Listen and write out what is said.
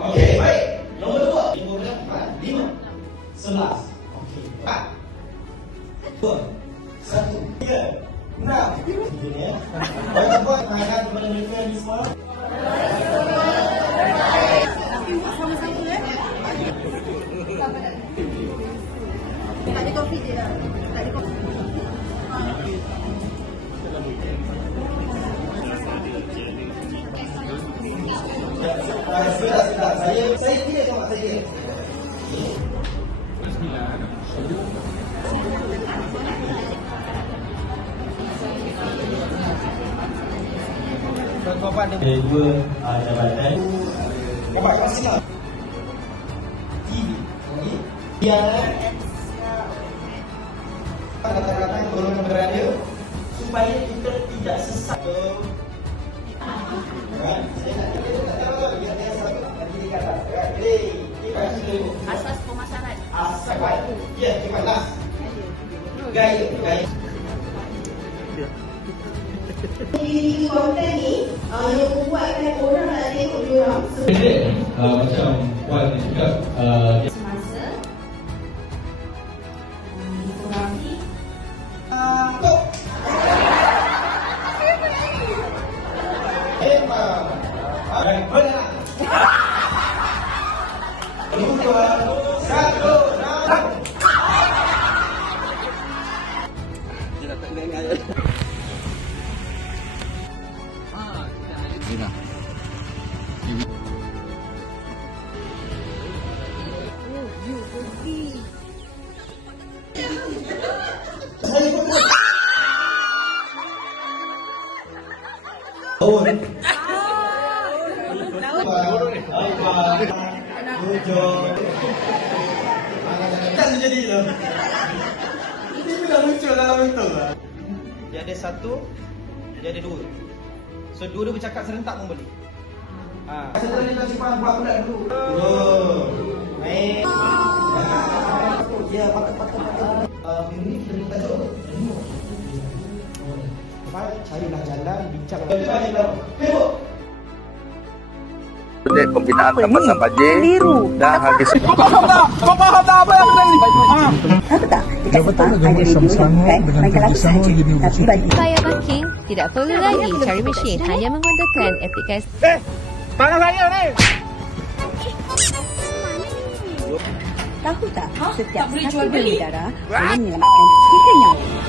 Okey, baik. Nombor 2. 5 berapa? 5. 11. Okey. 4. 2. 1. 3. 6. Begini ya. Baik, buat makan kepada mereka ni semua. Sama-sama ya. Tak ada kopi je lah. Tak ada kopi. Sudah. Saya tidak sama saya. Dua jabatan. Bapak kasih TV. Biar kata-kata golongan berada supaya kita tidak sesat. Kan? Saya nak tahu biar dia satu lagi kata. Asas pemasaran. Asas baik. Ya, kita last. Gaya. Di konten ni yang membuatkan orang nak tengok dia orang macam Puan ni cakap Semasa informasi Baik, benar. 2, 1, tak jadi tu. Ini dah muncul dalam itu. Dia ada satu, dia ada dua. So dua-dua bercakap serentak pun boleh. Setelah ni tak simpan buat budak dulu. Baik. Ya, pakai. Ini kita minta jawab. Carilah jalan, bincang. Projek pembinaan kawasan banjir dan habis. Kau faham tak apa yang ada ni? apa tak? Dekat Sepang ada ribu mereka laku sahaja tapi bagi Upaya banking tidak perlu lagi cari mesin, hanya menggunakan aplikasi. Tangan saya ni. tahu tak setiap satu beli darah boleh menyelamatkan 3 nyawa.